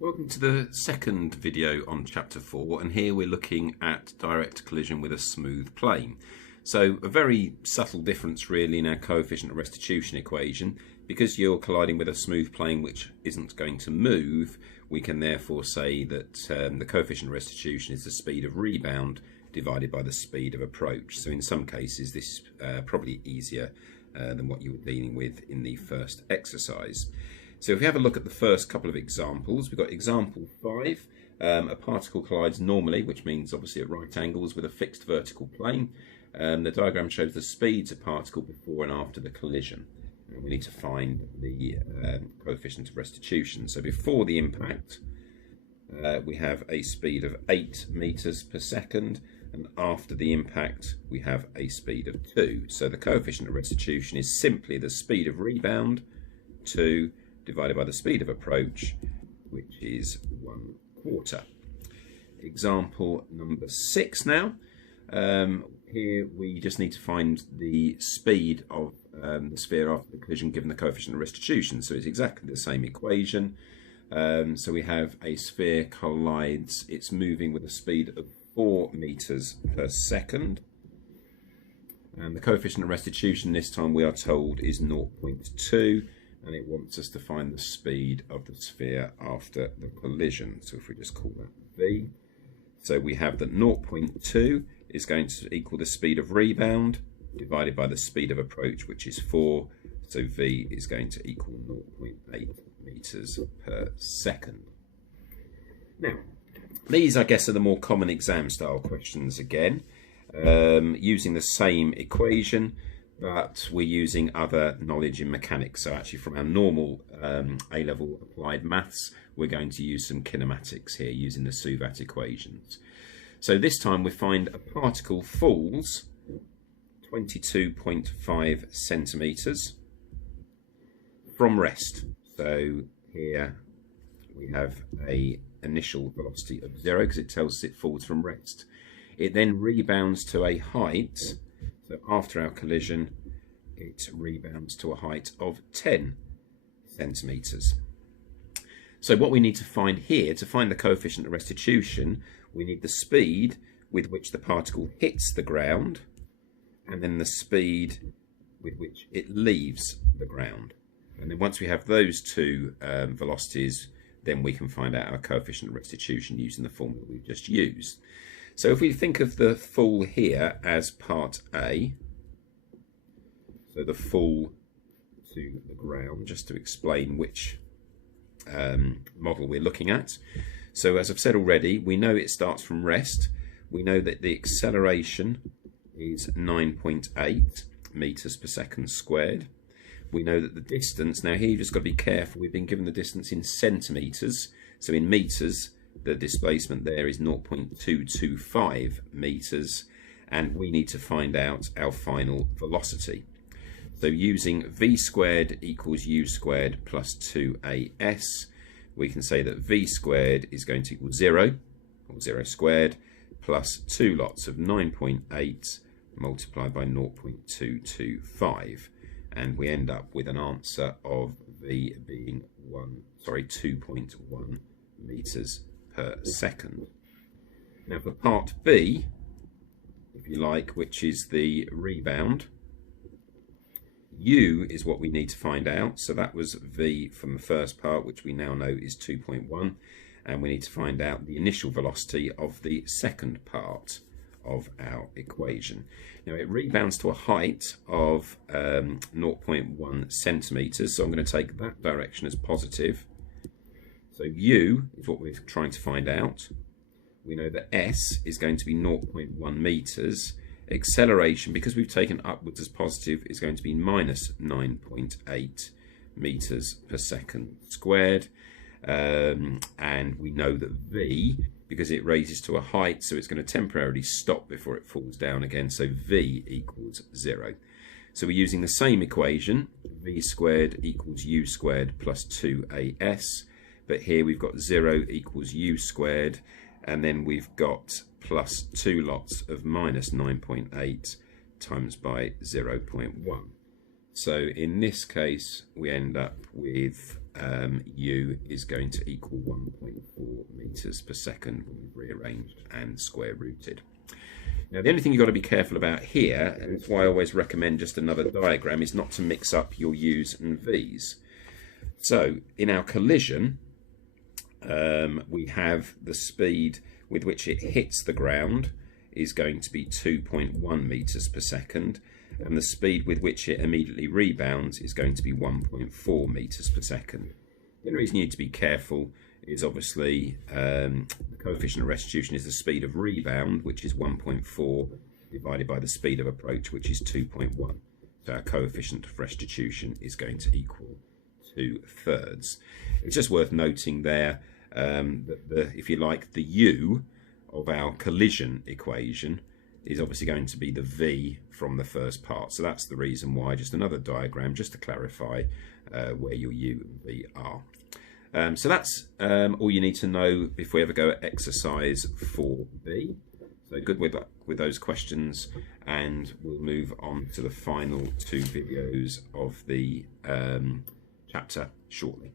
Welcome to the second video on chapter 4, and here we're looking at direct collision with a smooth plane. So a very subtle difference really in our coefficient of restitution equation. Because you're colliding with a smooth plane which isn't going to move, we can therefore say that the coefficient of restitution is the speed of rebound divided by the speed of approach. So in some cases this is probably easier than what you were dealing with in the first exercise. So if we have a look at the first couple of examples, we've got example 5. A particle collides normally, which means obviously at right angles, with a fixed vertical plane. The diagram shows the speeds of particle before and after the collision. And we need to find the coefficient of restitution. So before the impact, we have a speed of 8 meters per second, and after the impact, we have a speed of 2. So the coefficient of restitution is simply the speed of rebound, 2, divided by the speed of approach, which is 1/4. Example number 6 now. Here we just need to find the speed of the sphere after the collision given the coefficient of restitution. So it's exactly the same equation. So we have a sphere collides, it's moving with a speed of 4 meters per second. And the coefficient of restitution this time we are told is 0.2. And it wants us to find the speed of the sphere after the collision. So if we just call that V. So we have that 0.2 is going to equal the speed of rebound divided by the speed of approach, which is 4. So V is going to equal 0.8 meters per second. Now, these I guess are the more common exam style questions again, using the same equation, but we're using other knowledge in mechanics. So actually from our normal A-level applied maths, we're going to use some kinematics here using the Suvat equations. So this time we find a particle falls 22.5 centimeters from rest. So here we have an initial velocity of 0 because it tells us it falls from rest. It then rebounds to a height. So after our collision, it rebounds to a height of 10 centimeters. So what we need to find here, to find the coefficient of restitution, we need the speed with which the particle hits the ground, and then the speed with which it leaves the ground. And then once we have those two velocities, then we can find out our coefficient of restitution using the formula we've just used. So if we think of the fall here as part A, so the fall to the ground, just to explain which model we're looking at. So as I've said already, we know it starts from rest. We know that the acceleration is 9.8 meters per second squared. We know that the distance, now here you've just got to be careful, we've been given the distance in centimeters. So in meters, the displacement there is 0.225 meters, and we need to find out our final velocity. So using v squared equals u squared plus 2as, we can say that v squared is going to equal 0, or 0 squared, plus 2 lots of 9.8 multiplied by 0.225. And we end up with an answer of v being 2.1 meters per second. Now for part B, if you like, which is the rebound, U is what we need to find out. So that was V from the first part, which we now know is 2.1, and we need to find out the initial velocity of the second part of our equation. Now it rebounds to a height of 0.1 centimeters, so I'm going to take that direction as positive. So U is what we're trying to find out. We know that S is going to be 0.1 meters. Acceleration, because we've taken upwards as positive, is going to be minus 9.8 meters per second squared. And we know that V, because it raises to a height, so it's going to temporarily stop before it falls down again. So V equals 0. So we're using the same equation, V squared equals U squared plus 2as. But here we've got 0 equals u squared, and then we've got plus 2 lots of minus 9.8 times by 0.1. So in this case, we end up with u is going to equal 1.4 meters per second when we've rearranged and square rooted. Now, the only thing you've got to be careful about here, and it's why I always recommend just another diagram, is not to mix up your u's and v's. So in our collision, we have the speed with which it hits the ground is going to be 2.1 meters per second, and the speed with which it immediately rebounds is going to be 1.4 meters per second. The only reason you need to be careful is obviously the coefficient of restitution is the speed of rebound, which is 1.4 divided by the speed of approach, which is 2.1. So our coefficient of restitution is going to equal 2/3. It's just worth noting there that if you like, the u of our collision equation is obviously going to be the v from the first part. So that's the reason why, just another diagram just to clarify where your u and v are. So that's all you need to know if we ever go at exercise 4b. So good with those questions, and we'll move on to the final 2 videos of the chapter shortly.